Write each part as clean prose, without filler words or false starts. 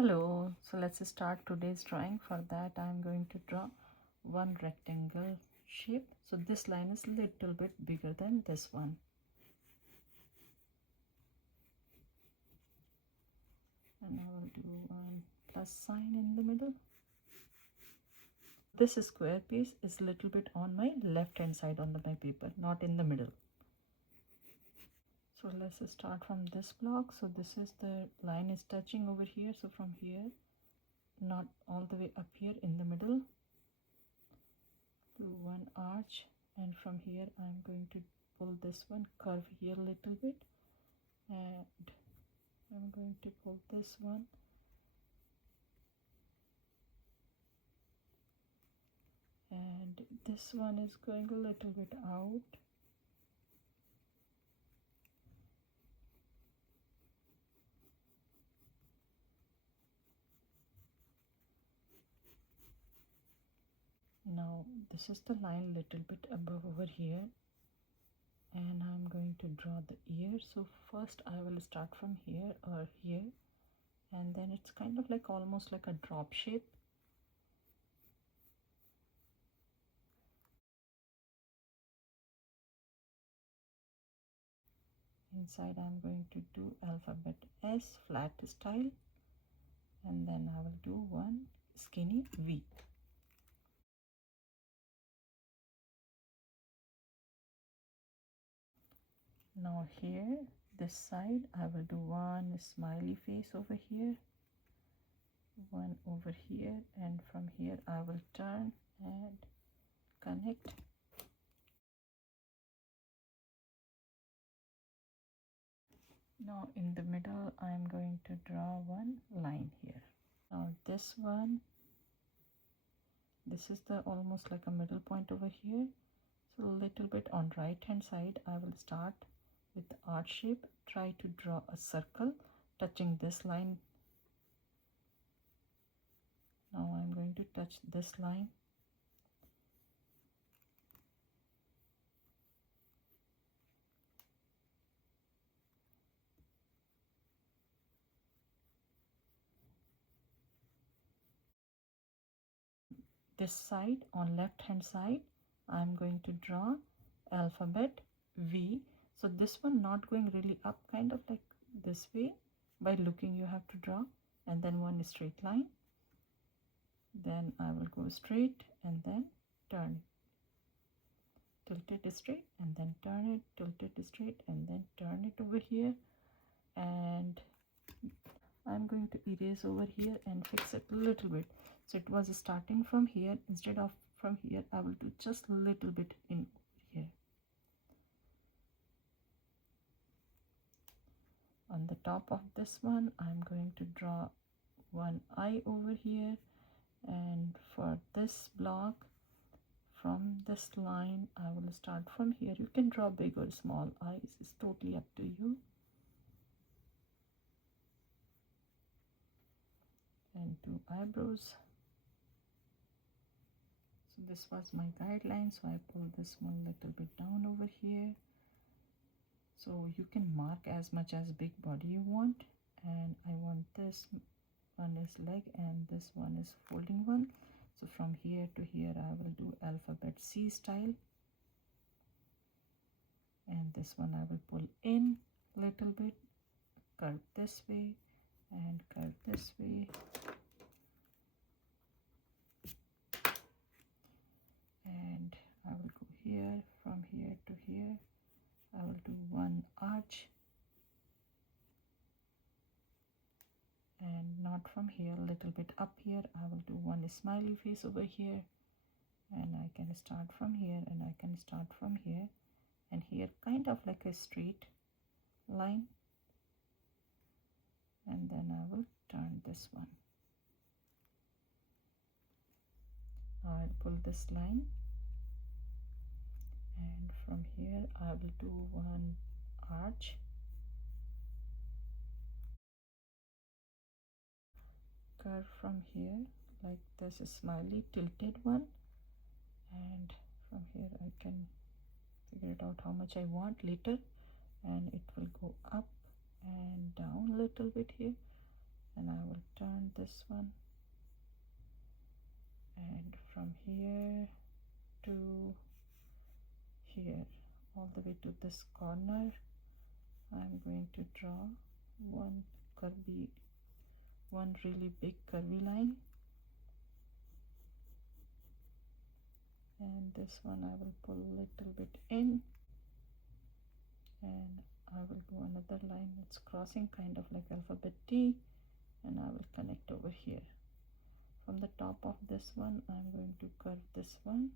Hello, so let's start today's drawing. For that I'm going to draw one rectangle shape. So this line is a little bit bigger than this one. And I will do one plus sign in the middle. This square piece is a little bit on my left hand side on my paper, not in the middle. So let's start from this block. So this is the line is touching over here. So from here, not all the way up here in the middle, do one arch, and from here I'm going to pull this one, curve here a little bit, and I'm going to pull this one, and this one is going a little bit out. Now this is the line little bit above over here, and I'm going to draw the ear. So first I will start from here or here, and then it's kind of like almost like a drop shape. Inside I'm going to do alphabet S flat style, and then I will do one skinny V. Now here, this side, I will do one smiley face over here, one over here, and from here I will turn and connect. Now in the middle, I'm going to draw one line here. Now this one, this is the almost like a middle point over here. So a little bit on right hand side, I will start with the arch shape, try to draw a circle touching this line. Now I'm going to touch this line. This side, on left hand side, I'm going to draw alphabet V. So this one not going really up, kind of like this way. By looking you have to draw, and then one straight line. Then I will go straight and then turn it, tilt it straight and then turn it, tilt it straight and then turn it over here. And I'm going to erase over here and fix it a little bit. So it was starting from here. Instead of from here, I will do just a little bit in here. On the top of this one, I'm going to draw one eye over here. And for this block, from this line, I will start from here. You can draw big or small eyes. It's totally up to you. And two eyebrows. So this was my guideline, so I pull this one little bit down over here. So you can mark as much as big body you want, and I want this one is leg and this one is folding one. So from here to here I will do alphabet C style, and this one I will pull in little bit, curve this way and curve this way, and I will go here. From here to here I will do one arch, and not from here, a little bit up here I will do one smiley face over here, and I can start from here and I can start from here, and here kind of like a straight line, and then I will turn this one. Now I'll pull this line, and from here I will do one arch, curve from here like this smiley tilted one, and from here I can figure it out how much I want later, and it will go up and down a little bit here, and I will turn this one, and from here to here all the way to this corner, I'm going to draw one really big curvy line, and this one I will pull a little bit in, and I will go another line that's crossing kind of like alphabet T, and I will connect over here. From the top of this one, I'm going to curve this one.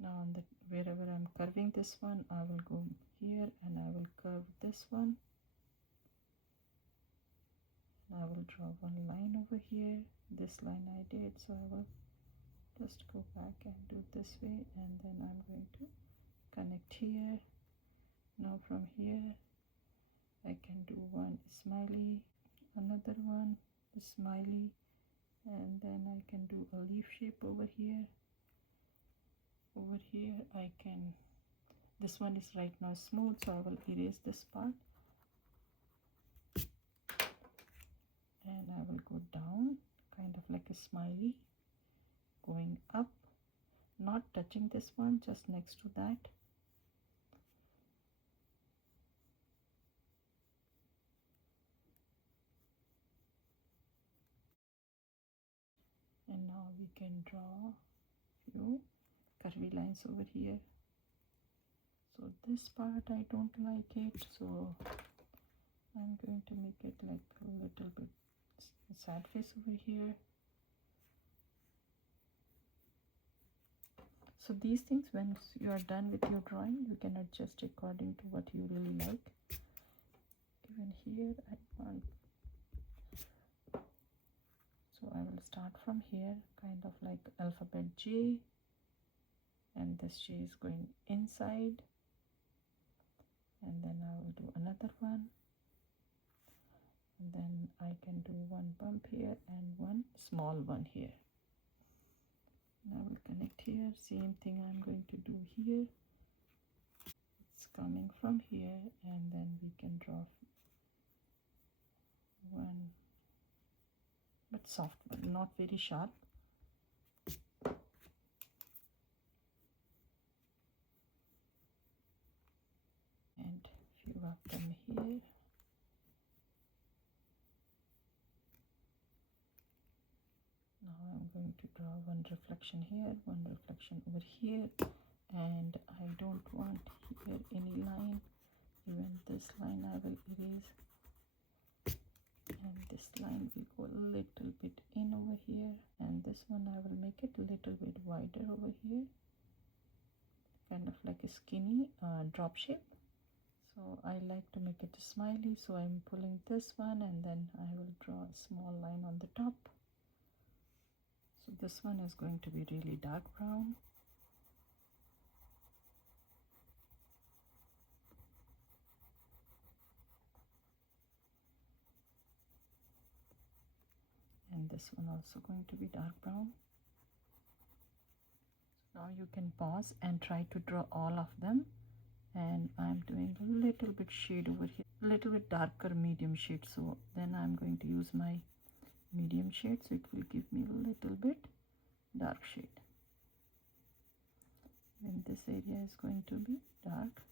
Now on the wherever I'm curving this one, I will go here and I will curve this one. And I will draw one line over here. This line I did, so I will just go back and do this way, and then I'm going to connect here. Now from here I can do one smiley, another one smiley, and then I can do a leaf shape over here. Over here I can, this one is right now smooth, so I will erase this part, and I will go down kind of like a smiley, going up, not touching this one, just next to that. And now we can draw few curvy lines over here. So this part I don't like it, so I'm going to make it like a little bit sad face over here. So these things, when you are done with your drawing, you can adjust according to what you really like. Even here I want, so I will start from here, kind of like alphabet J, and this J is going inside, and then I will do another one, and then I can do one bump here and one small one here. And I will connect here. Same thing I'm going to do here. It's coming from here, and then we can draw one, but soft one, not very sharp. And few of them here. Now I'm going to draw one reflection here, one reflection over here, and I don't want here any line. Even this line I will erase, and this line will go a little bit in over here, and this one I will make it a little bit wider over here, kind of like a skinny drop shape. So I like to make it a smiley, so I'm pulling this one, and then I will draw a small line on the top. So this one is going to be really dark brown. And this one also going to be dark brown. So now you can pause and try to draw all of them. And I'm doing a little bit shade over here, a little bit darker medium shade. So then I'm going to use my medium shade, so it will give me a little bit dark shade. And this area is going to be dark.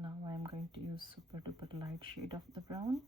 Now I'm going to use super duper light shade of the brown.